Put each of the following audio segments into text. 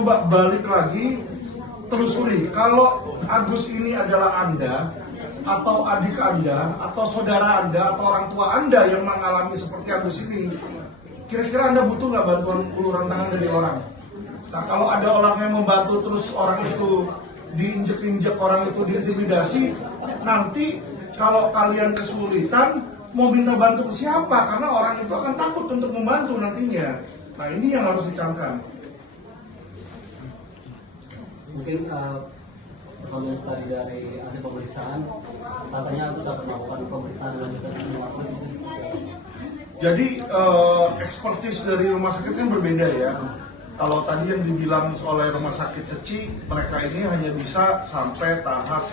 coba balik lagi, telusuri. Kalau Agus ini adalah Anda, atau adik Anda, atau saudara Anda, atau orang tua Anda yang mengalami seperti Agus ini, kira-kira Anda butuh nggak bantuan uluran tangan dari orang? Nah, kalau ada orang yang membantu terus orang itu diinjek-injek, orang itu diintimidasi, nanti kalau kalian kesulitan mau minta bantu ke siapa? Karena orang itu akan takut untuk membantu nantinya. Nah, ini yang harus dicamkan. Mungkin komentar dari hasil pemeriksaan, katanya aku akan melakukan pemeriksaan lanjutan di Singapura. Jadi ekspertis dari rumah sakit kan berbeda ya. Kalau tadi yang dibilang oleh rumah sakit Seci, mereka ini hanya bisa sampai tahap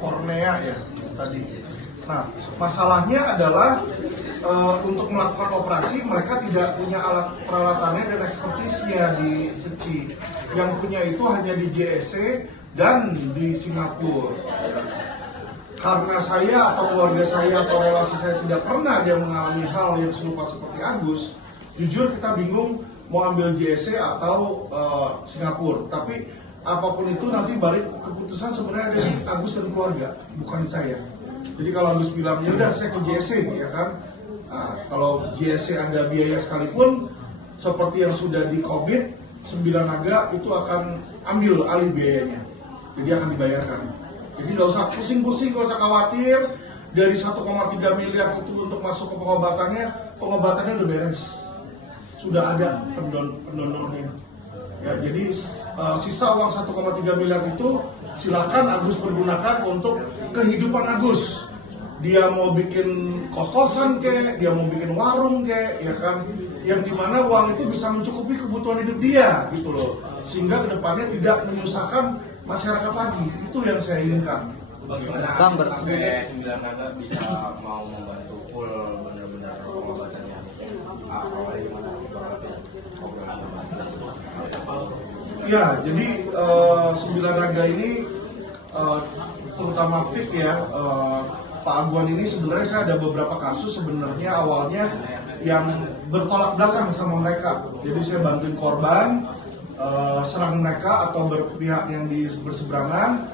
kornea ya tadi. Nah, masalahnya adalah untuk melakukan operasi mereka tidak punya alat peralatannya dan ekspertisnya di Seci. Yang punya itu hanya di JSC dan di Singapura. Karena saya atau keluarga saya atau relasi saya tidak pernah dia mengalami hal yang serupa seperti Agus, jujur kita bingung mau ambil JSC atau Singapura. Tapi apapun itu nanti balik keputusan sebenarnya ada di Agus dan keluarga, bukan saya. Jadi kalau Agus bilang ya udah saya ke JSC ya kan. Nah, kalau JSC ada biaya sekalipun seperti yang sudah di COVID, 9 naga itu akan ambil alih biayanya. Jadi akan dibayarkan. Jadi nggak usah pusing-pusing, nggak usah khawatir. Dari 1,3 miliar itu untuk masuk ke pengobatannya udah beres. Sudah ada pendonornya. Ya, jadi sisa uang 1,3 miliar itu silakan Agus pergunakan untuk kehidupan Agus. Dia mau bikin kos-kosan kek, dia mau bikin warung kek, ya kan? Yang dimana uang itu bisa mencukupi kebutuhan hidup dia, gitu loh. Sehingga kedepannya tidak menyusahkan masyarakat lagi. Itu yang saya inginkan. Bang, sampai 9 naga bisa mau membantu full benar-benar pengobatannya. Awalnya gimana? Ya, jadi 9 naga ini terutama PIK ya, Pak Aguan ini sebenarnya saya ada beberapa kasus sebenarnya awalnya yang bertolak belakang sama mereka. Jadi saya bantuin korban, serang mereka atau berpihak yang berseberangan.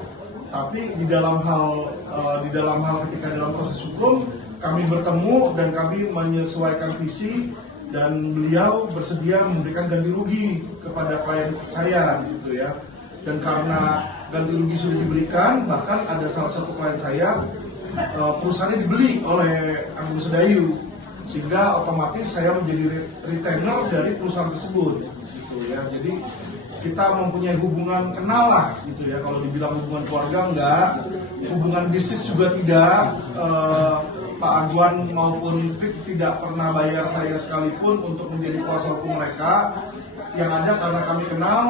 Tapi di dalam hal ketika dalam proses hukum kami bertemu dan kami menyesuaikan visi dan beliau bersedia memberikan ganti rugi kepada klien saya gitu ya. Dan karena ganti rugi sudah diberikan, bahkan ada salah satu klien saya perusahaannya dibeli oleh Agus Sedayu, sehingga otomatis saya menjadi retainer dari perusahaan tersebut gitu ya. Jadi kita mempunyai hubungan kenal lah gitu ya. Kalau dibilang hubungan keluarga enggak, hubungan bisnis juga tidak. Pak Aguan maupun PIK tidak pernah bayar saya sekalipun untuk menjadi kuasa hukum mereka. Yang ada karena kami kenal,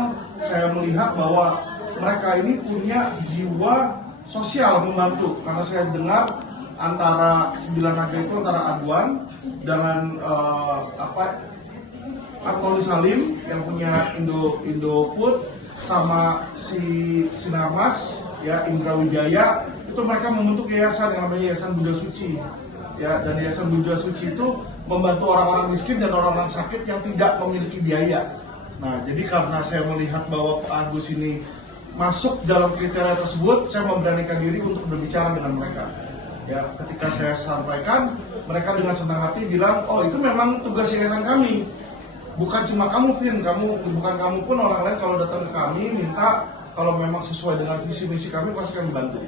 saya melihat bahwa mereka ini punya jiwa sosial membantu. Karena saya dengar antara 9 naga itu antara Aguan dengan Antoni Salim yang punya Indofood sama si Sinarmas ya, Indra Wijaya, itu mereka membentuk yayasan yang namanya Yayasan Bunda Suci ya. Dan Yayasan Bunda Suci itu membantu orang-orang miskin dan orang-orang sakit yang tidak memiliki biaya. Nah, jadi karena saya melihat bahwa Pak Agus ini masuk dalam kriteria tersebut, saya memberanikan diri untuk berbicara dengan mereka. Ya, ketika saya sampaikan, mereka dengan senang hati bilang, oh itu memang tugas yayasan kami. Bukan cuma kamu, Pin, bukan kamu pun, orang lain kalau datang ke kami minta, kalau memang sesuai dengan visi misi kami pasti kami bantu.